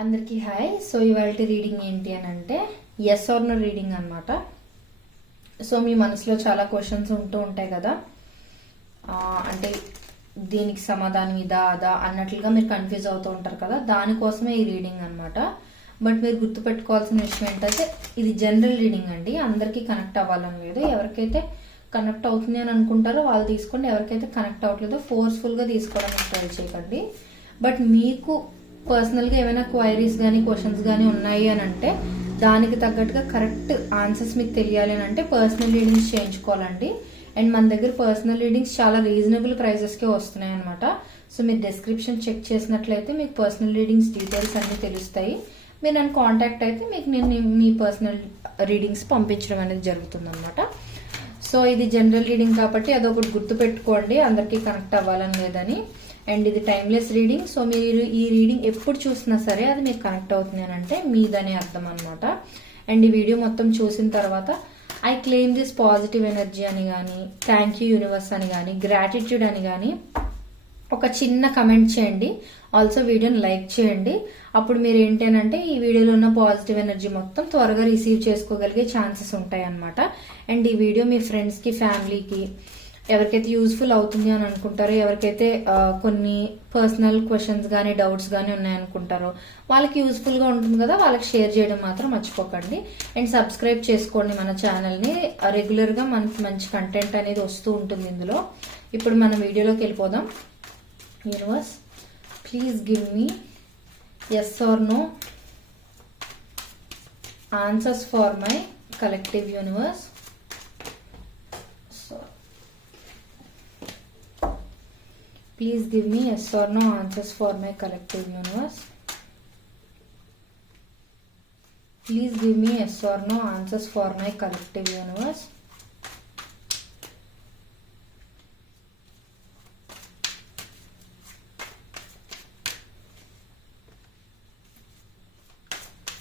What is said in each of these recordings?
అందరికీ hi. So ఇవాళ reading ఏంటి అని అంటే ఎస్ ఆర్ నో రీడింగ్ అనమాట. సో మీ మనసులో చాలా క్వశ్చన్స్ ఉంటూ ఉంటాయి కదా, అంటే దీనికి సమాధానం ఇదా అదా అన్నట్లుగా మీరు కన్ఫ్యూజ్ అవుతూ ఉంటారు కదా, దానికోసమే ఈ రీడింగ్ అనమాట. బట్ మీరు గుర్తుపెట్టుకోవాల్సిన విషయం ఏంటంటే ఇది జనరల్ రీడింగ్ అండి, అందరికీ కనెక్ట్ అవ్వాలని లేదు. ఎవరికైతే కనెక్ట్ అవుతుంది అని అనుకుంటారో వాళ్ళు తీసుకోండి, ఎవరికైతే కనెక్ట్ అవ్వట్లేదో ఫోర్స్ఫుల్గా తీసుకోవడానికి ట్రై చేయకండి. బట్ మీకు పర్సనల్గా ఏమైనా క్వైరీస్ కానీ క్వశ్చన్స్ కానీ ఉన్నాయి అని అంటే దానికి తగ్గట్టుగా కరెక్ట్ ఆన్సర్స్ మీకు తెలియాలి అని అంటే పర్సనల్ రీడింగ్స్ చేయించుకోవాలండి. అండ్ మన దగ్గర పర్సనల్ రీడింగ్స్ చాలా రీజనబుల్ ప్రైజెస్కే వస్తున్నాయి అనమాట. సో మీరు డిస్క్రిప్షన్ చెక్ చేసినట్లయితే మీకు పర్సనల్ రీడింగ్స్ డీటెయిల్స్ అన్ని తెలుస్తాయి. మీరు నన్ను కాంటాక్ట్ అయితే మీకు నేను మీ పర్సనల్ రీడింగ్స్ పంపించడం అనేది జరుగుతుంది అనమాట. సో ఇది జనరల్ రీడింగ్ కాబట్టి అదొకటి గుర్తుపెట్టుకోండి, అందరికీ కనెక్ట్ అవ్వాలని లేదని. అండ్ ఇది టైమ్లెస్ రీడింగ్. సో మీరు ఈ రీడింగ్ ఎప్పుడు చూసినా సరే అది మీకు కనెక్ట్ అవుతుంది అని అంటే మీదనే అర్థం అనమాట. అండ్ ఈ వీడియో మొత్తం చూసిన తర్వాత I claim this positive energy అని కానీ, థ్యాంక్ యూ యూనివర్స్ అని కానీ, గ్రాటిట్యూడ్ అని కానీ ఒక చిన్న కమెంట్ చేయండి. ఆల్సో వీడియోని లైక్ చేయండి. అప్పుడు మీరు ఏంటి అని అంటే ఈ వీడియోలో ఉన్న పాజిటివ్ ఎనర్జీ మొత్తం త్వరగా రిసీవ్ చేసుకోగలిగే ఛాన్సెస్ ఉంటాయి అనమాట. అండ్ ఈ వీడియో మీ ఫ్రెండ్స్కి, ఫ్యామిలీకి ఎవరికైతే యూజ్ఫుల్ అవుతుంది అని అనుకుంటారో, ఎవరికైతే కొన్ని పర్సనల్ క్వశ్చన్స్ కానీ డౌట్స్ కానీ ఉన్నాయనుకుంటారో వాళ్ళకి యూజ్ఫుల్గా ఉంటుంది కదా, వాళ్ళకి షేర్ చేయడం మాత్రం మర్చిపోకండి. అండ్ సబ్స్క్రైబ్ చేసుకోండి మన ఛానల్ని. రెగ్యులర్గా మనకి మంచి కంటెంట్ అనేది వస్తూ ఉంటుంది ఇందులో. ఇప్పుడు మన వీడియోలోకి వెళ్ళిపోదాం. Universe, please give me yes or no answers for my collective universe. Please give me yes or no answers for my collective universe. Please give me yes or no answers for my collective universe.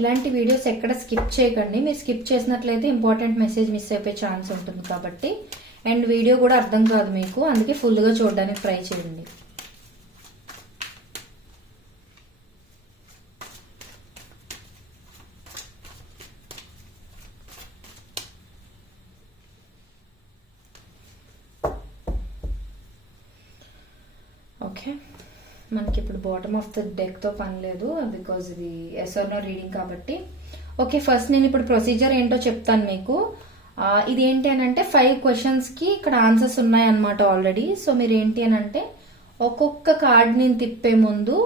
ఇలాంటి videos ఎక్కడ skip చేయకండి. మీరు skip చేసినట్లయితే important message miss అయిపోయే chance ఉంటుంది కాబట్టి. And video కూడా అర్థం కాదు మీకు, అందుకే ఫుల్గా చూడడానికి ట్రై చేయండి. ఓకే, మనకి ఇప్పుడు బాటమ్ ఆఫ్ ద డెక్తో పని లేదు, బికాజ్ ఇది ఎస్ ఆర్ నో రీడింగ్ కాబట్టి. ఓకే, ఫస్ట్ నేను ఇప్పుడు ప్రొసీజర్ ఏంటో చెప్తాను మీకు. ఇది ఏంటి అని అంటే 5 క్వశ్చన్స్కి ఇక్కడ ఆన్సర్స్ ఉన్నాయి అనమాట ఆల్రెడీ. సో మీరు ఏంటి అని అంటే ఒక్కొక్క కార్డ్ నేను తిప్పే ముందు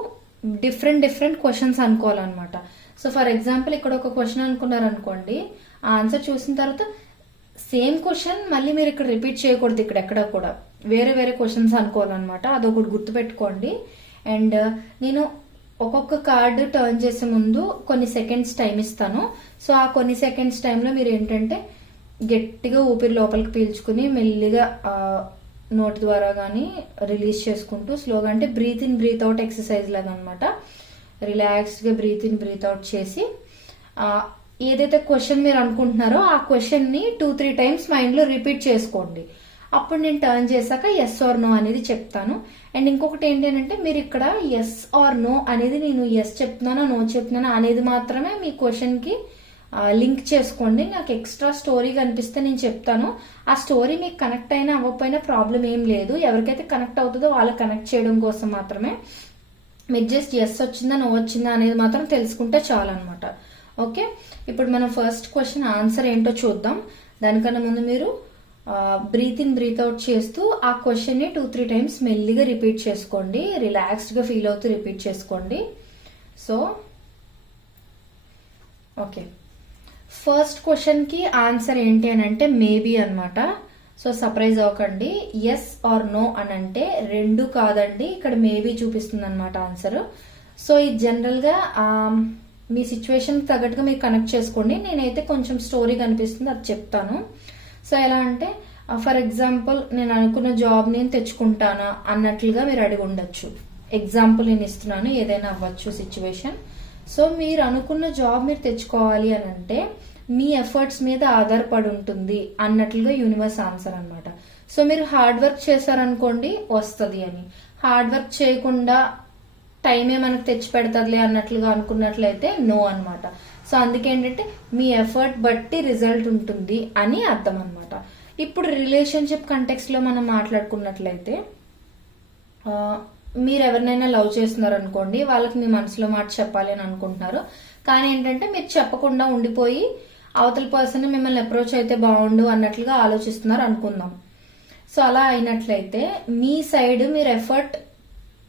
డిఫరెంట్ క్వశ్చన్స్ అనుకోవాలన్నమాట. సో ఫర్ ఎగ్జాంపుల్ ఇక్కడ ఒక క్వశ్చన్ అనుకున్నారు అనుకోండి, ఆ ఆన్సర్ చూసిన తర్వాత సేమ్ క్వశ్చన్ మళ్ళీ మీరు ఇక్కడ రిపీట్ చేయకూడదు, ఇక్కడ ఎక్కడ కూడా వేరే క్వశ్చన్స్ అనుకోవాలన్నమాట. అదొకటి గుర్తుపెట్టుకోండి. అండ్ నేను ఒక్కొక్క కార్డు టర్న్ చేసే ముందు కొన్ని సెకండ్స్ టైం ఇస్తాను. సో ఆ కొన్ని సెకండ్స్ టైంలో మీరు ఏంటంటే గట్టిగా ఊపిరి లోపలికి పీల్చుకుని మెల్లిగా నోటి ద్వారా కానీ రిలీజ్ చేసుకుంటూ స్లోగా, అంటే breath in breath out exercise లాగా అనమాట. రిలాక్స్డ్గా బ్రీత్ ఇన్ బ్రీత్ అవుట్ చేసి ఏదైతే క్వశ్చన్ మీరు అనుకుంటున్నారో ఆ క్వశ్చన్ని 2-3 టైమ్స్ మైండ్లో రిపీట్ చేసుకోండి. అప్పుడు నేను టర్న్ చేశాక ఎస్ ఆర్ నో అనేది చెప్తాను. అండ్ ఇంకొకటి ఏంటి అంటే మీరు ఇక్కడ ఎస్ ఆర్ నో అనేది నేను ఎస్ చెప్తున్నానా నో చెప్తున్నానా అనేది మాత్రమే మీ క్వశ్చన్కి లింక్ చేసుకోండి. నాకు ఎక్స్ట్రా స్టోరీ కనిపిస్తే నేను చెప్తాను. ఆ స్టోరీ మీకు కనెక్ట్ అయినా అవ్వకపోయినా ప్రాబ్లం ఏం లేదు. ఎవరికైతే కనెక్ట్ అవుతుందో వాళ్ళకి కనెక్ట్ చేయడం కోసం మాత్రమే మీరు జస్ట్ ఎస్ వచ్చిందా నో వచ్చిందా అనేది మాత్రం తెలుసుకుంటే చాలు అనమాట. ఓకే, ఇప్పుడు మనం ఫస్ట్ క్వశ్చన్ ఆన్సర్ ఏంటో చూద్దాం. దానికన్నా ముందు మీరు బ్రీత్ ఇన్ బ్రీత్ అవుట్ చేస్తూ ఆ క్వశ్చన్ని 2-3 టైమ్స్ మెల్లిగా రిపీట్ చేసుకోండి. రిలాక్స్డ్గా ఫీల్ అవుతూ రిపీట్ చేసుకోండి. సో ఓకే, ఫస్ట్ క్వశ్చన్కి ఆన్సర్ ఏంటి అని అంటే మేబీ అనమాట. సో సర్ప్రైజ్ అవ్వకండి. ఎస్ ఆర్ నో అని అంటే 2 కాదండి, ఇక్కడ మేబీ చూపిస్తుంది అనమాట ఆన్సర్. సో ఇది జనరల్గా మీ సిచ్యువేషన్ తగ్గట్టుగా మీరు కనెక్ట్ చేసుకోండి. నేనైతే కొంచెం స్టోరీ కనిపిస్తుంది అది చెప్తాను. సో ఎలా అంటే ఫర్ ఎగ్జాంపుల్ నేను అనుకున్న జాబ్ నేను తెచ్చుకుంటానా అన్నట్లుగా మీరు అడిగి ఉండొచ్చు. ఎగ్జాంపుల్ నేను ఇస్తున్నాను, ఏదైనా అవ్వచ్చు సిచ్యువేషన్. సో మీరు అనుకున్న జాబ్ మీరు తెచ్చుకోవాలి అని అంటే మీ ఎఫర్ట్స్ మీద ఆధారపడి ఉంటుంది అన్నట్లుగా యూనివర్స్ ఆన్సర్ అనమాట. సో మీరు హార్డ్ వర్క్ చేశారనుకోండి వస్తుంది అని, హార్డ్ వర్క్ చేయకుండా టైమే మనకు తెచ్చి పెడతదిలే అన్నట్లుగా అనుకున్నట్లయితే నో అన్నమాట. సో అందుకే ఏంటంటే మీ ఎఫర్ట్ బట్టి రిజల్ట్ ఉంటుంది అని అర్థం అన్నమాట. ఇప్పుడు రిలేషన్షిప్ కంటెక్స్ట్ లో మనం మాట్లాడుకున్నట్లయితే మీరు ఎవరినైనా లవ్ చేస్తున్నారు అనుకోండి, వాళ్ళకి మీ మనసులో మాట చెప్పాలి అని అనుకుంటున్నారు, కానీ ఏంటంటే మీరు చెప్పకుండా ఉండిపోయి అవతల పర్సన్ మిమ్మల్ని అప్రోచ్ అయితే బాగుండు అన్నట్లుగా ఆలోచిస్తున్నారు అనుకుందాం. సో అలా అయినట్లయితే మీ సైడ్ మీరు ఎఫర్ట్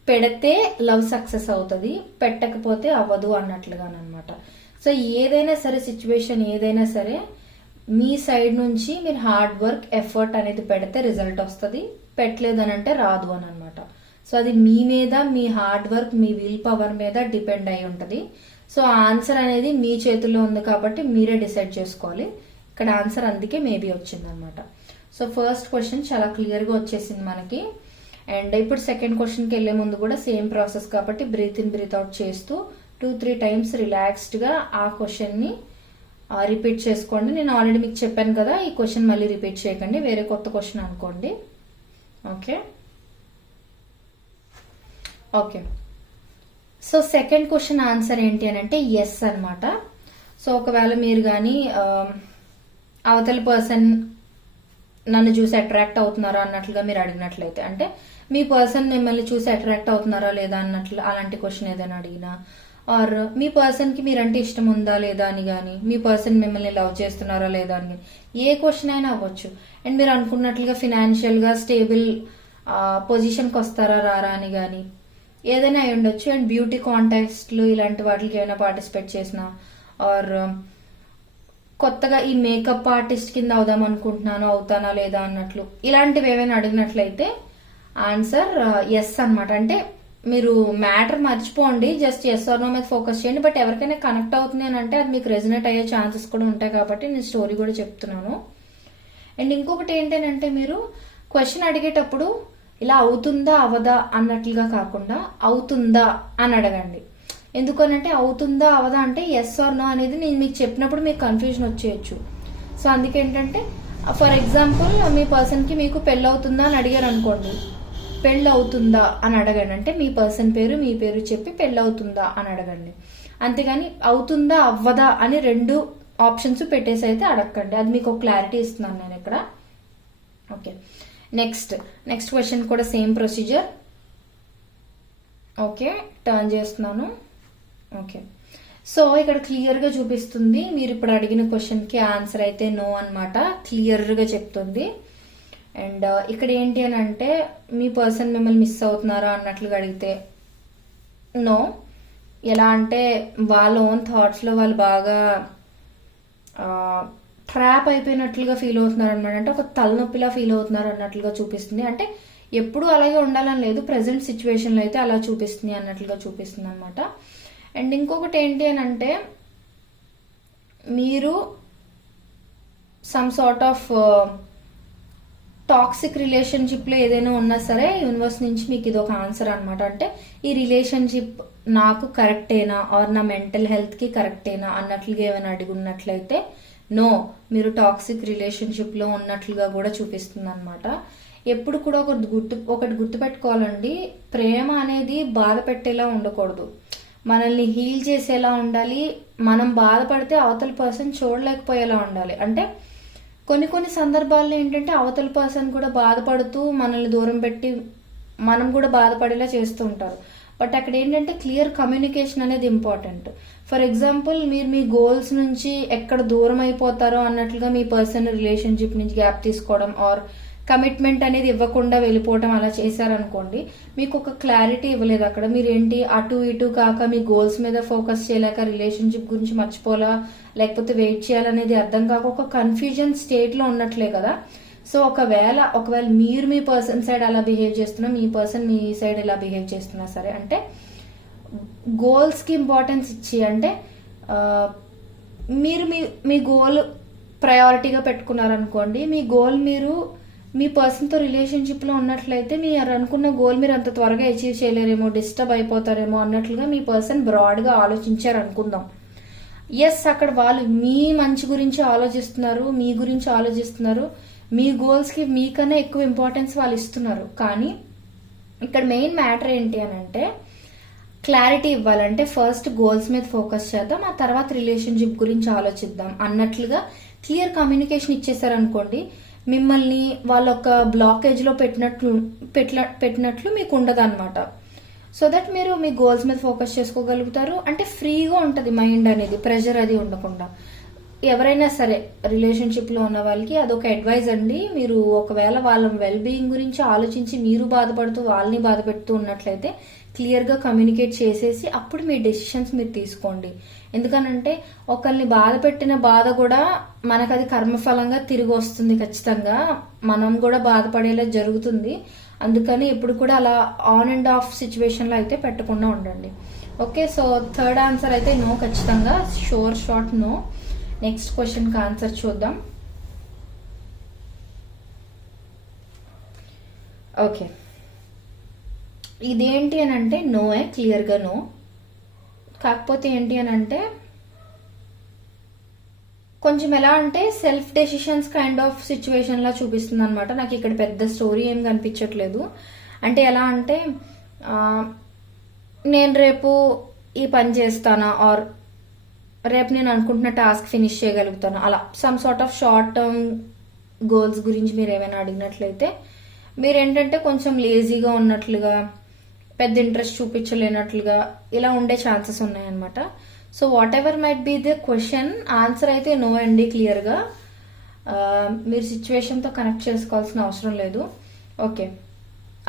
పెడితే లవ్ సక్సెస్ అవుతుంది, పెట్టకపోతే అవ్వదు అన్నట్లుగానమాట. సో ఏదైనా సరే సిచ్యువేషన్ ఏదైనా సరే మీ సైడ్ నుంచి మీరు హార్డ్ వర్క్ ఎఫర్ట్ అనేది పెడితే రిజల్ట్ వస్తుంది, పెట్టలేదని అంటే రాదు అని అనమాట. సో అది మీ మీద, మీ హార్డ్ వర్క్, మీ విల్ పవర్ మీద డిపెండ్ అయి ఉంటుంది. సో ఆన్సర్ అనేది మీ చేతుల్లో ఉంది కాబట్టి మీరే డిసైడ్ చేసుకోవాలి. ఇక్కడ ఆన్సర్ అందుకే మేబీ వచ్చింది అనమాట. సో ఫస్ట్ క్వశ్చన్ చాలా క్లియర్ గా వచ్చేసింది మనకి. అండ్ ఇప్పుడు సెకండ్ క్వశ్చన్కి వెళ్లే ముందు కూడా సేమ్ ప్రాసెస్ కాబట్టి బ్రీత్ ఇన్ బ్రీత్ అవుట్ చేస్తూ 2-3 టైమ్స్ రిలాక్స్డ్ గా ఆ క్వశ్చన్ ని రిపీట్ చేసుకోండి. నేను ఆల్రెడీ మీకు చెప్పాను కదా, ఈ క్వశ్చన్ మళ్ళీ రిపీట్ చేయకండి, వేరే కొత్త క్వశ్చన్ అనుకోండి. Okay okay so second question answer ఏంటి అని అంటే ఎస్ అనమాట. సో ఒకవేళ మీరు కానీ అవతల పర్సన్ నన్ను చూసి అట్రాక్ట్ అవుతున్నారా అన్నట్లుగా మీరు అడిగినట్లయితే, అంటే మీ పర్సన్ మిమ్మల్ని చూసి అట్రాక్ట్ అవుతున్నారా లేదా అన్నట్లు అలాంటి క్వశ్చన్ ఏదైనా అడిగినా, ఆర్ మీ పర్సన్ కి మీరంటే ఇష్టం ఉందా లేదా అని కానీ, మీ పర్సన్ మిమ్మల్ని లవ్ చేస్తున్నారా లేదా అని కానీ, ఏ క్వశ్చన్ అయినా అవ్వచ్చు. అండ్ మీరు అనుకున్నట్లుగా ఫినాన్షియల్ గా స్టేబుల్ పొజిషన్కి వస్తారా రారా అని కానీ ఏదైనా అయి ఉండొచ్చు. అండ్ బ్యూటీ కాంటెస్ట్లు ఇలాంటి వాటికి ఏమైనా పార్టిసిపేట్ చేసినా, ఆర్ కొత్తగా ఈ మేకప్ ఆర్టిస్ట్ కింద అవుదాం అనుకుంటున్నాను, అవుతానా లేదా అన్నట్లు ఇలాంటివి ఏమైనా అడిగినట్లయితే ఆన్సర్ ఎస్ అన్నమాట. అంటే మీరు మ్యాటర్ మర్చిపోండి, జస్ట్ ఎస్ ఆర్ నో మీద ఫోకస్ చేయండి. బట్ ఎవరికైనా కనెక్ట్ అవుతుంది అని అంటే అది మీకు రెజనేట్ అయ్యే ఛాన్సెస్ కూడా ఉంటాయి కాబట్టి నేను స్టోరీ కూడా చెప్తున్నాను. అండ్ ఇంకొకటి ఏంటంటే మీరు క్వశ్చన్ అడిగేటప్పుడు ఇలా అవుతుందా అవదా అన్నట్లుగా కాకుండా అవుతుందా అని అడగండి. ఎందుకనంటే అవుతుందా అవదా అంటే ఎస్ ఆర్ నో అనేది నేను మీకు చెప్పినప్పుడు మీకు కన్ఫ్యూజన్ వచ్చేయచ్చు. సో అందుకేంటంటే ఫర్ ఎగ్జాంపుల్ మీ పర్సన్ కి మీకు పెళ్ళి అవుతుందా అని అడిగారు అనుకోండి, పెళ్ళి అవుతుందా అని అడగండి. అంటే మీ పర్సన్ పేరు మీ పేరు చెప్పి పెళ్ళి అవుతుందా అని అడగండి. అంతేగాని అవుతుందా అవ్వదా అని 2 ఆప్షన్స్ పెట్టేసి అయితే అడగండి. అది మీకు ఒక క్లారిటీ ఇస్తున్నాను నేను ఇక్కడ. ఓకే నెక్స్ట్ క్వశ్చన్ కూడా సేమ్ ప్రొసీజర్. ఓకే టర్న్ చేస్తున్నాను. ఓకే సో ఇక్కడ క్లియర్ గా చూపిస్తుంది, మీరు ఇప్పుడు అడిగిన క్వశ్చన్ కి ఆన్సర్ అయితే నో అన్నమాట, క్లియర్ గా చెప్తుంది. అండ్ ఇక్కడ ఏంటి అని అంటే మీ పర్సన్ మిమ్మల్ని మిస్ అవుతున్నారా అన్నట్లుగా అడిగితే నో. ఎలా అంటే వాళ్ళ ఓన్ థాట్స్ లో వాళ్ళు బాగా ట్రాప్ అయిపోయినట్లుగా ఫీల్ అవుతున్నారు అనమాట. అంటే ఒక తలనొప్పిలా ఫీల్ అవుతున్నారు అన్నట్లుగా చూపిస్తుంది. అంటే ఎప్పుడు అలాగే ఉండాలని లేదు, ప్రెసెంట్ సిచ్యువేషన్ లో అయితే అలా చూపిస్తుంది అన్నట్లుగా చూపిస్తుంది అనమాట. అండ్ ఇంకొకటి ఏంటి అని అంటే మీరు some sort of toxic relationship లో ఏదైనా ఉన్నా సరే యూనివర్స్ నుంచి మీకు ఇది ఒక ఆన్సర్ అనమాట. అంటే ఈ రిలేషన్షిప్ నాకు కరెక్టేనా ఆర్ నా మెంటల్ హెల్త్ కి కరెక్టేనా అన్నట్లుగా ఏమైనా అడుగున్నట్లయితే నో, మీరు టాక్సిక్ రిలేషన్షిప్ లో ఉన్నట్లుగా కూడా చూపిస్తుంది అనమాట. ఎప్పుడు కూడా ఒకటి గుర్తుపెట్టుకోవాలండి, ప్రేమ అనేది బాధ పెట్టేలా ఉండకూడదు, మనల్ని హీల్ చేసేలా ఉండాలి. మనం బాధపడితే అవతల పర్సన్ చూడలేకపోయేలా ఉండాలి. అంటే కొన్ని సందర్భాల్లో ఏంటంటే అవతల పర్సన్ కూడా బాధపడుతూ మనల్ని దూరం పెట్టి మనం కూడా బాధపడేలా చేస్తూ ఉంటారు. బట్ అక్కడ ఏంటంటే క్లియర్ కమ్యూనికేషన్ అనేది ఇంపార్టెంట్. ఫర్ ఎగ్జాంపుల్ మీరు మీ గోల్స్ నుంచి ఎక్కడ దూరం అయిపోతారో అన్నట్లుగా మీ పర్సన్ రిలేషన్షిప్ నుంచి గ్యాప్ తీసుకోవడం ఆర్ కమిట్మెంట్ అనేది ఇవ్వకుండా వెళ్ళిపోవడం అలా చేశారనుకోండి, మీకు ఒక క్లారిటీ ఇవ్వలేదు. అక్కడ మీరేంటి అటు ఇటు కాక మీ గోల్స్ మీద ఫోకస్ చేయలేక రిలేషన్షిప్ గురించి మర్చిపోలా లేకపోతే వెయిట్ చేయాలనేది అర్థం కాక ఒక కన్ఫ్యూజన్ స్టేట్ లో ఉన్నట్లే కదా. సో ఒకవేళ మీరు మీ పర్సన్ సైడ్ అలా బిహేవ్ చేస్తున్నా, మీ పర్సన్ మీ సైడ్ ఇలా బిహేవ్ చేస్తున్నా సరే, అంటే గోల్స్ కి ఇంపార్టెన్స్ ఇచ్చి, అంటే మీరు మీ గోల్ ప్రయారిటీగా పెట్టుకున్నారనుకోండి, మీ గోల్ మీరు మీ పర్సన్ తో రిలేషన్షిప్ లో ఉన్నట్లయితే మీరు అనుకున్న గోల్ మీరు అంత త్వరగా అచీవ్ చేయలేరేమో, డిస్టర్బ్ అయిపోతారేమో అన్నట్లుగా మీ పర్సన్ బ్రాడ్ గా ఆలోచించారు అనుకుందాం. ఎస్ అక్కడ వాళ్ళు మీ మంచి గురించి ఆలోచిస్తున్నారు, మీ గురించి ఆలోచిస్తున్నారు, మీ గోల్స్ కి మీకన్నా ఎక్కువ ఇంపార్టెన్స్ వాళ్ళు ఇస్తున్నారు. కానీ ఇక్కడ మెయిన్ మ్యాటర్ ఏంటి అని అంటే క్లారిటీ ఇవ్వాలంటే ఫస్ట్ గోల్స్ మీద ఫోకస్ చేద్దాం, ఆ తర్వాత రిలేషన్షిప్ గురించి ఆలోచిద్దాం అన్నట్లుగా క్లియర్ కమ్యూనికేషన్ ఇచ్చేసారనుకోండి, మిమ్మల్ని వాళ్ళ ఒక బ్లాకేజ్ లో పెట్టినట్లు మీకు ఉండదు అనమాట. సో దట్ మీరు మీ గోల్స్ మీద ఫోకస్ చేసుకోగలుగుతారు. అంటే ఫ్రీగా ఉంటుంది మైండ్ అనేది, ప్రెషర్ అది ఉండకుండా. ఎవరైనా సరే రిలేషన్షిప్ లో ఉన్న వాళ్ళకి అదొక అడ్వైజ్ అండి. మీరు ఒకవేళ వాళ్ళ వెల్ బీయింగ్ గురించి ఆలోచించి మీరు బాధపడుతూ వాళ్ళని బాధ పెడుతూ ఉన్నట్లయితే క్లియర్ గా కమ్యూనికేట్ చేసేసి అప్పుడు మీ డెసిషన్స్ మీరు తీసుకోండి. ఎందుకనంటే ఒకరిని బాధ పెట్టిన బాధ కూడా మనకు అది కర్మఫలంగా తిరిగి వస్తుంది. ఖచ్చితంగా మనం కూడా బాధపడేలా జరుగుతుంది. అందుకని ఎప్పుడు కూడా అలా ఆన్ అండ్ ఆఫ్ సిచ్యువేషన్ లో అయితే పెట్టకుండా ఉండండి. ఓకే, సో థర్డ్ ఆన్సర్ అయితే నో, ఖచ్చితంగా షోర్ షార్ట్ నో. నెక్స్ట్ క్వశ్చన్ కి ఆన్సర్ చూద్దాం. ఓకే, ఇదేంటి అని అంటే నోయే, క్లియర్ గా నో. కాకపోతే ఏంటి అని అంటే కొంచెం ఎలా అంటే self decisions kind of situation లా చూపిస్తుంది అనమాట. నాకు ఇక్కడ పెద్ద స్టోరీ ఏం కనిపించట్లేదు. అంటే ఎలా అంటే నేను రేపు ఈ పని చేస్తానా, ఆర్ రేపు నేను అనుకుంటున్న టాస్క్ ఫినిష్ చేయగలుగుతాను, అలా some sort of short term goals గురించి మీరు ఏమైనా అడిగినట్లయితే మీరేంటంటే కొంచెం లేజీగా ఉన్నట్లుగా, పెద్ద ఇంట్రెస్ట్ చూపించలేనట్లుగా ఇలా ఉండే ఛాన్సెస్ ఉన్నాయన్నమాట. So what ever might be the question, answer అయితే నో అండి, క్లియర్ గా. మీరు సిచ్యువేషన్ తో కనెక్ట్ చేసుకోవాల్సిన అవసరం లేదు. ఓకే,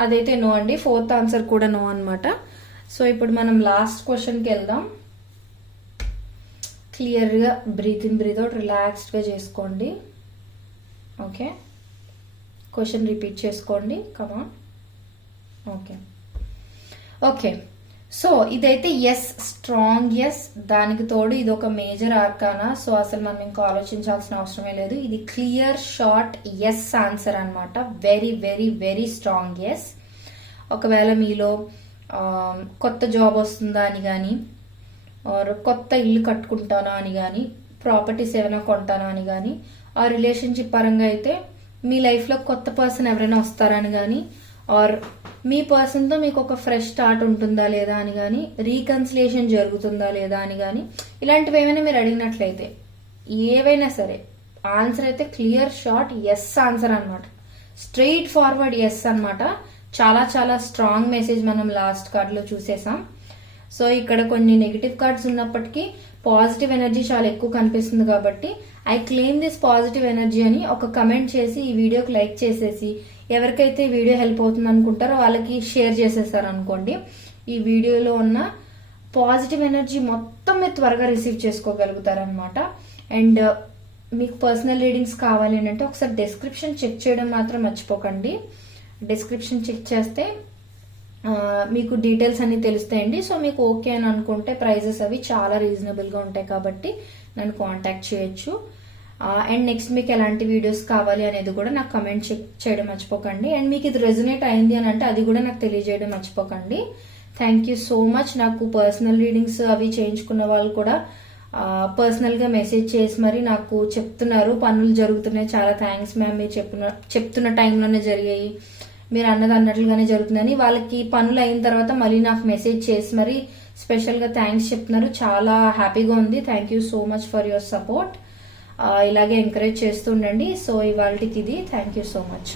అదైతే నో అండి. ఫోర్త్ ఆన్సర్ కూడా నో అన్నమాట. సో ఇప్పుడు మనం లాస్ట్ క్వశ్చన్ కి వెళ్దాం. క్లియర్ గా breath in breath out relaxed గా చేసుకోండి. ఓకే, క్వశ్చన్ రిపీట్ చేసుకోండి, కమాన్. ఓకే ఓకే, సో ఇదైతే ఎస్, స్ట్రాంగ్ ఎస్. దానికి తోడు ఇది ఒక మేజర్ ఆర్కానా. సో అసలు మనం ఇంకా ఆలోచించాల్సిన అవసరమే లేదు. ఇది క్లియర్ షార్ట్ ఎస్ ఆన్సర్ అన్నమాట. Very very very strong yes. ఒకవేళ మీలో కొత్త జాబ్ వస్తుందా అని కానీ, ఆర్ కొత్త ఇల్లు కట్టుకుంటానా అని కానీ, ప్రాపర్టీస్ ఏమైనా కొంటానా అని కానీ, ఆ రిలేషన్షిప్ పరంగా అయితే మీ లైఫ్లో కొత్త పర్సన్ ఎవరైనా వస్తారని కానీ, ఆర్ మీ పర్సన్తో మీకు ఒక ఫ్రెష్ స్టార్ట్ ఉంటుందా లేదా అని కానీ, రీకన్సిలేషన్ జరుగుతుందా లేదా అని కానీ, ఇలాంటివి ఏమైనా మీరు అడిగినట్లయితే ఏవైనా సరే ఆన్సర్ అయితే క్లియర్ షార్ట్ ఎస్ ఆన్సర్ అనమాట. స్ట్రెయిట్ ఫార్వర్డ్ ఎస్ అనమాట. చాలా చాలా స్ట్రాంగ్ మెసేజ్ మనం లాస్ట్ కార్డ్ లో చూసేసాం. సో ఇక్కడ కొన్ని నెగిటివ్ కార్డ్స్ ఉన్నప్పటికీ పాజిటివ్ ఎనర్జీ చాలా ఎక్కువ కనిపిస్తుంది కాబట్టి I claim this positive energy అని ఒక కమెంట్ చేసి ఈ వీడియోకి లైక్ చేసేసి ఎవరికైతే ఈ వీడియో హెల్ప్ అవుతుంది అనుకుంటారో వాళ్ళకి షేర్ చేసేసారు అనుకోండి, ఈ వీడియోలో ఉన్న పాజిటివ్ ఎనర్జీ మొత్తం మీరు త్వరగా రిసీవ్ చేసుకోగలుగుతారనమాట. అండ్ మీకు పర్సనల్ రీడింగ్స్ కావాలి అంటే ఒకసారి డిస్క్రిప్షన్ చెక్ చేయడం మాత్రం మర్చిపోకండి. డిస్క్రిప్షన్ చెక్ చేస్తే మీకు డీటెయిల్స్ అన్ని తెలుస్తాయండి. సో మీకు ఓకే అని అనుకుంటే ప్రైజెస్ అవి చాలా రీజనబుల్ గా ఉంటాయి కాబట్టి నన్ను కాంటాక్ట్ చేయొచ్చు. అండ్ నెక్స్ట్ మీకు ఎలాంటి వీడియోస్ కావాలి అనేది కూడా నాకు కమెంట్ చేయడం మర్చిపోకండి. అండ్ మీకు ఇది రెజొనేట్ అయింది అని అంటే అది కూడా నాకు తెలియజేయడం మర్చిపోకండి. Thank you so much. నాకు పర్సనల్ రీడింగ్స్ అవి చేయించుకున్న వాళ్ళు కూడా పర్సనల్ గా మెసేజ్ చేసి మరి నాకు చెప్తున్నారు పనులు జరుగుతున్నాయి, చాలా థ్యాంక్స్ మ్యామ్, మీరు చెప్తున్న టైంలోనే జరిగాయి, మీరు అన్నది అన్నట్లుగానే జరుగుతుందని. వాళ్ళకి పనులు అయిన తర్వాత మళ్ళీ నాకు మెసేజ్ చేసి మరి స్పెషల్ గా థ్యాంక్స్ చెప్తున్నారు. చాలా హ్యాపీగా ఉంది. Thank you so much for your support. ఇలాగే ఎంకరేజ్ చేస్తూ ఉండండి. సో ఇవాళకి ఇది. Thank you so much.